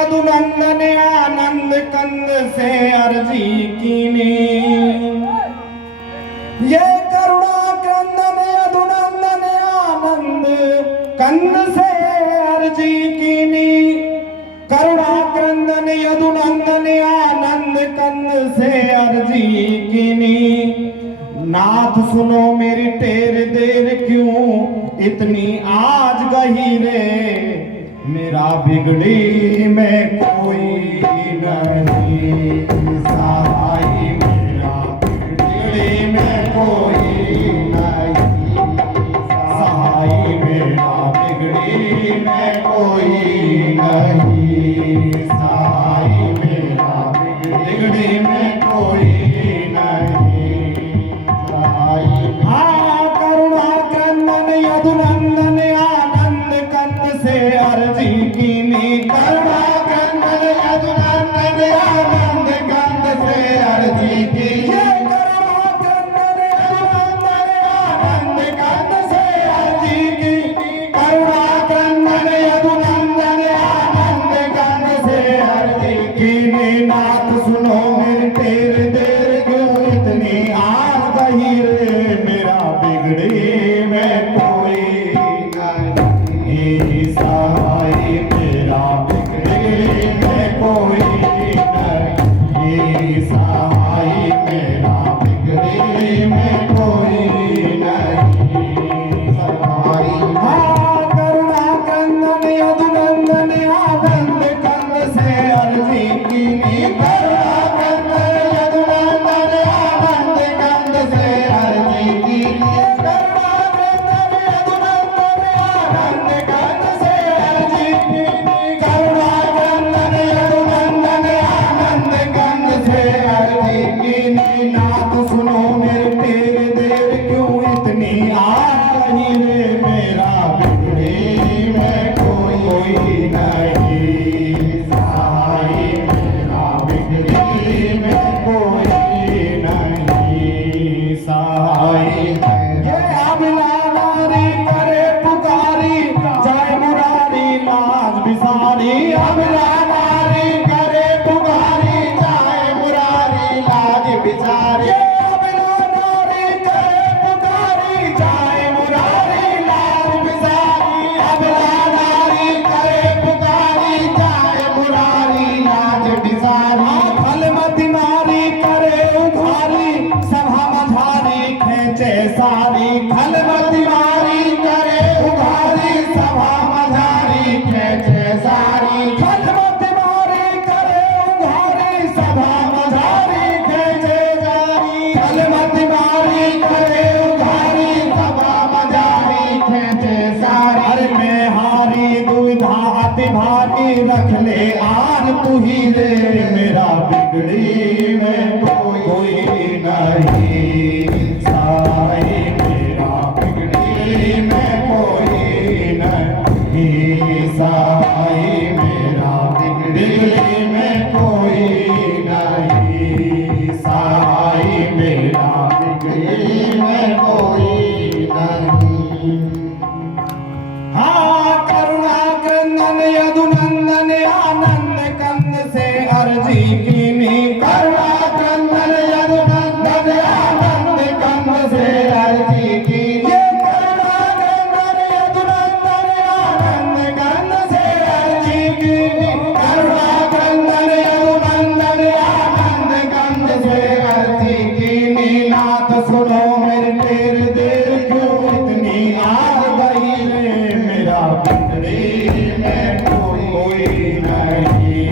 यदुनंदन आनंद कंद से अर्जी कीनी। ये करुणा क्रंदन यदुनंदन आनंद कंद से अर्जी कीनी। करुणा क्रंदन यदुनंदन आनंद कंद से अर्जी कीनी। नाथ सुनो मेरी टेर देर क्यों इतनी आज गहीरे। मेरा बिगड़ी में कोई नहीं सहाय। मेरा बिगड़ी में कोई नहीं सहाय। मेरा बिगड़ी में कोई नहीं सहाय। मेरा बिगड़ी में कोई यदुनंदन आनंद कंद से अर्जी कीनी। करुणा क्रंदन यदुनंदन आनंद कंद से अर्जी कीनी। करुणा क्रंदन यदुनंदन आनंद कंद से अर्जी कीनी। करुणा क्रंदन यदुनंदन आनंद कंद से अर्जी कीनी। नाथ सुनो मेरी टेर देर क्यों इतनी आज गहीरे। मेरा बिगड़ी में कोई नहीं सहाय। मेरा बिगड़ी में कोई नहीं सहाय। मेरा बिगड़ी में कोई नहीं सहाय। करुणा क्रंदन यदुनंदन आनंद कंद से अर्जी कीनी। करुणा क्रंदन यदुनंदन आनंद कंद से अर्जी कीनी। करुणा क्रंदन यदुनंदन आनंद कंद से अर्जी कीनी। करुणा क्रंदन यदुनंदन आनंद कंद से अर्जी कीनी। नाथ सुनो मेरे टेर देर क्यों इतनी आज गहीरे। मेरा बिगड़ी में कोई नहीं सहाय। मेरा बिगड़ी में कोई नहीं सहाय। ये अबला नारी करे पुकारी जाए मुरारी लाज बिसारी। अबला नारी करे पुकारी जाए मुरारी लाज बिसारी। अबला नारी करे पुकारी जाए मुरारी लाज बिसारी। अबला नारी करे पुकारी जाए मुरारी लाज बिसारी। फलमती नारी करे उघारी सभा मझारी खेचे सारी। फलमती नारी करे उघारी सभा मझारी खेचे सारी। फलमती नारी करे उघारी सभा मझारी खेचे सारी। फलमती नारी करे उघारी सभा मझारी खेचे सारी। अरे मैं हारी दुविधा अति भारी रख ले आन तू ही रे। मेरा बिगड़ी में कोई नहीं सहाय। मेरा बिगड़ी में कोई नहीं सहाय। मेरा बिगड़ी में कोई नहीं सहाय। मेरा बिगड़ी में कोई नहीं। करुणा क्रंदन यदुनंदन आनंद कंद से अर्जी कीनी। करुणा क्रंदन यदुनंदन आनंद कंद से अर्जी कीनी। करुणा क्रंदन यदुनंदन आनंद कंद से अर्जी कीनी। करुणा क्रंदन यदुनंदन आनंद कंद से अर्जी कीनी। नाथ सुनो मेरे टेर देर क्यों इतनी आज गहीरे। मेरा बिगड़ी में कोई नहीं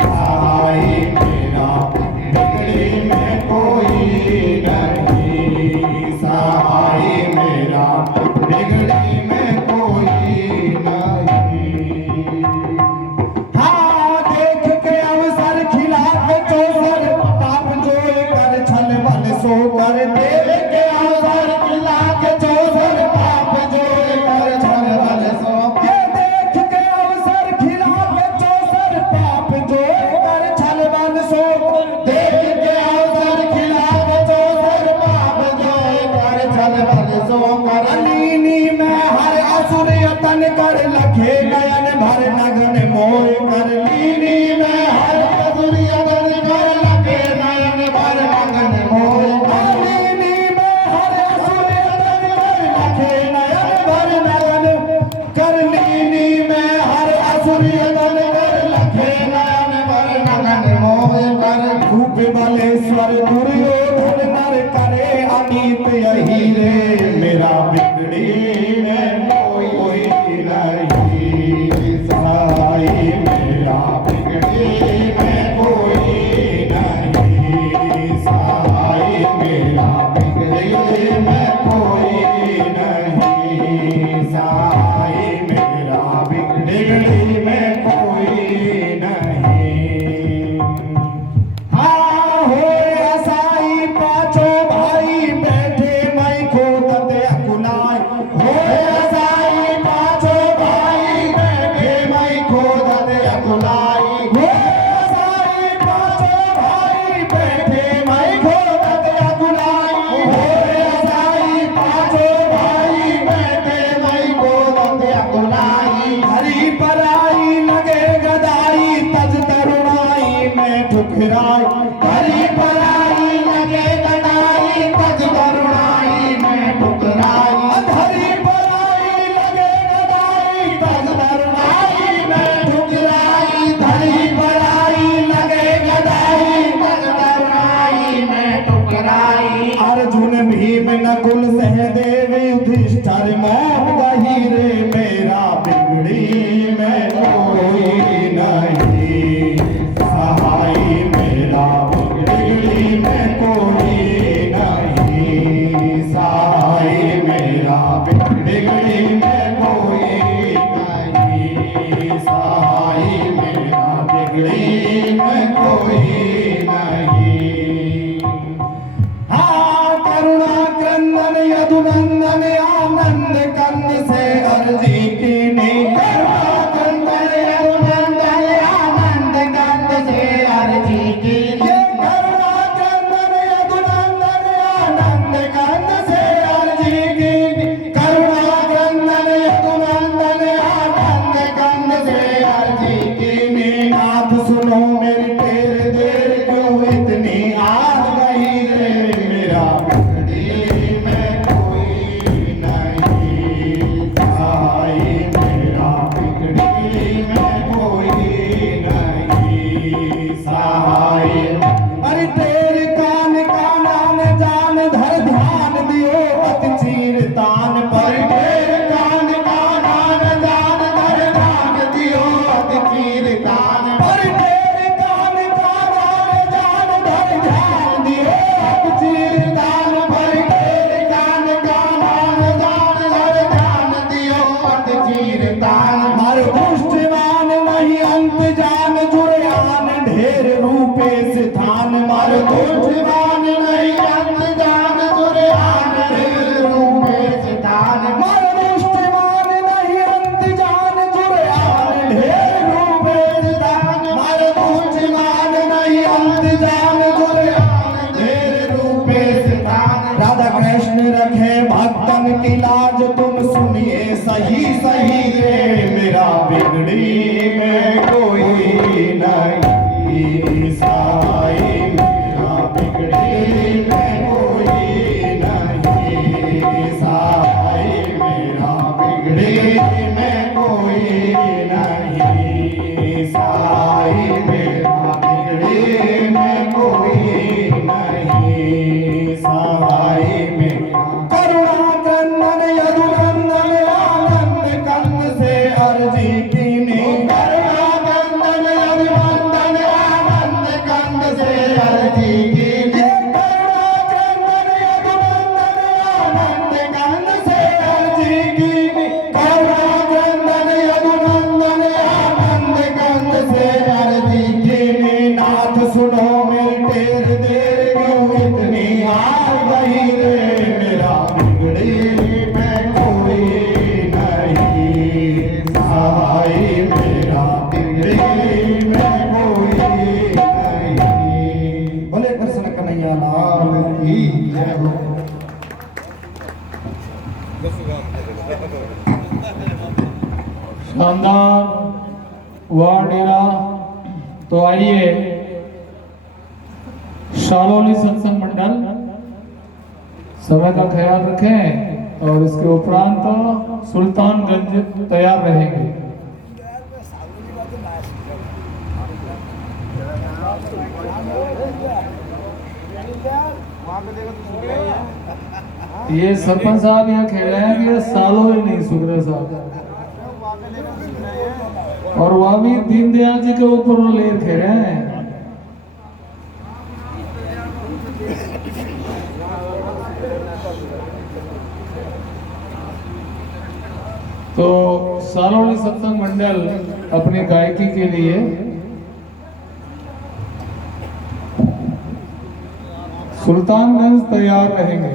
सहाय। मेरा बिगड़ी में कोई नहीं सहाय। मेरा बिगड़ी में कोई नहीं। देख के अवसर खिला के चौसर पाप जोड़ कर छल बल सो कर। देख के अवसर खिला के चौसर पाप जोड़ कर छल बल सो। ये देख के अवसर खिला के चौसर पाप जोड़ कर छल बल सो। देख के अवसर खिला के चौसर पाप जोड़ कर छल बल सो। करलीनी में हर असुर यतन कर लखे नयन भर नगन मोह। करली बालेश्वर दुर्योधन नर करे अनीत यही रे मेरा बिगड़ी में कोई नहीं सहाय मेरा बिगड़ी में कोई नहीं सहाय मेरा बिगड़ी में कोई नहीं सहाय मेरा बिगड़ी में कोई नहीं। हाँ हो असाई पांचों भाई बैठे मई को दते अकुलाय हो असाई पांचों भाई बैठे मई को दते अकुलाय हो असाई पांचों भाई बैठे मई को दते अकुलाय हो असाई पांचों भाई बैठे मई को दते अकुलाय हरी पराई लगे गदाई तज तरुणाई में ठुकराई हरी पराई लगे गदाई तज तरुणाई में ठुकराई हरी पराई लगे गदाई तज तरुणाई में ठुकराई हरी पराई लगे गदाई तज तरुणाई में ठुकराई अर्जुन भीम नकुल सहदेव युधिष्ठिर मौन वही रे मेरा बिगड़ी में कोई नहीं सहाय मेरा बिगड़ी में कोई नहीं सहाय मेरा बिगड़ी में कोई नहीं सहाय मेरा बिगड़ी में कोई नहीं। हाँ करुणा क्रंदन यदुनंदन आनंद कंद से अर्जी की नहीं करुणा क्रंदन यदुनंदन आनंद कंद से अर्जी की करुणा क्रंदन यदुनंदन आनंद कंद से अर्जी की करुणा क्रंदन यदुनंदन आनंद कंद से अर्जी की नाथ सुनो मेरी टेर देर क्यों इतनी आज गई रे मेरा बिगड़ी में कोई नहीं सहाय मेरा बिगड़ी में कोई नहीं सहाय। अरे तेरे कान कान जान धर ध्यान दियो अति चीर तान पर तेरे कान कान जान धर ध्यान दियो अति चीर तान पर तेरे कान कान जान धर ध्यान दियो अति चीर तान पर तेरे कान कान जान धर ध्यान दियो अति चीर तान हर दुष्टवान नहीं अंत जान जुर्यान ढेर रूपे स्थान मार दुष्टवान नहीं अंत जान जुर्यान ढेर रूपे स्थान मार दुष्टवान नहीं अंत जान जुर्यान ढेर रूपे स्थान मार दुष्टवान नहीं अंत जान जुर्यान ढेर रूपे स्थान। राधा कृष्ण रखे भक्तन की लाज तुम सुनिए सही सही रे मेरा बिगड़ी में कोई नहीं सहाय मेरा बिगड़ी में कोई नहीं सहाय मेरा बिगड़ी में कोई नहीं सहाय मेरा बिगड़ी में कोई नहीं सहाय मेरा करुणा क्रंदन यदुनंदन आनंद कंद से अर्जी की करुणा क्रंदन यदुनंदन आनंद कंद से अर्जी की करुणा क्रंदन यदुनंदन आनंद कंद से अर्जी की करुणा क्रंदन यदुनंदन आनंद कंद से अर्जी की नाथ सुनो मेरी टेर देर क्यों इतनी आज गई रे मेरा बिगड़ी में कोई नहीं सहाय मेरा बिगड़ी में कोई नहीं। बोले कृष्ण कन्हैया लाल की जय हो। शानदार वाह डेरा। तो आइए शालोली सत्संग मंडल समय का ख्याल रखें और इसके उपरांत सुल्तानगंज तैयार रहेंगे। Gracias. ये सरपंच साहब यहाँ खेल रहे हैं कि ये सालों ही नहीं सुधरे साहब, और वह भी दीनदयाल जी के ऊपर वो लेर खेल रहे हैं। तो सालोली सत्संग मंडल अपनी गायकी के लिए सुल्तानगंज तैयार रहेंगे।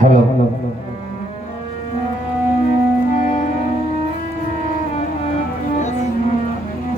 हेलो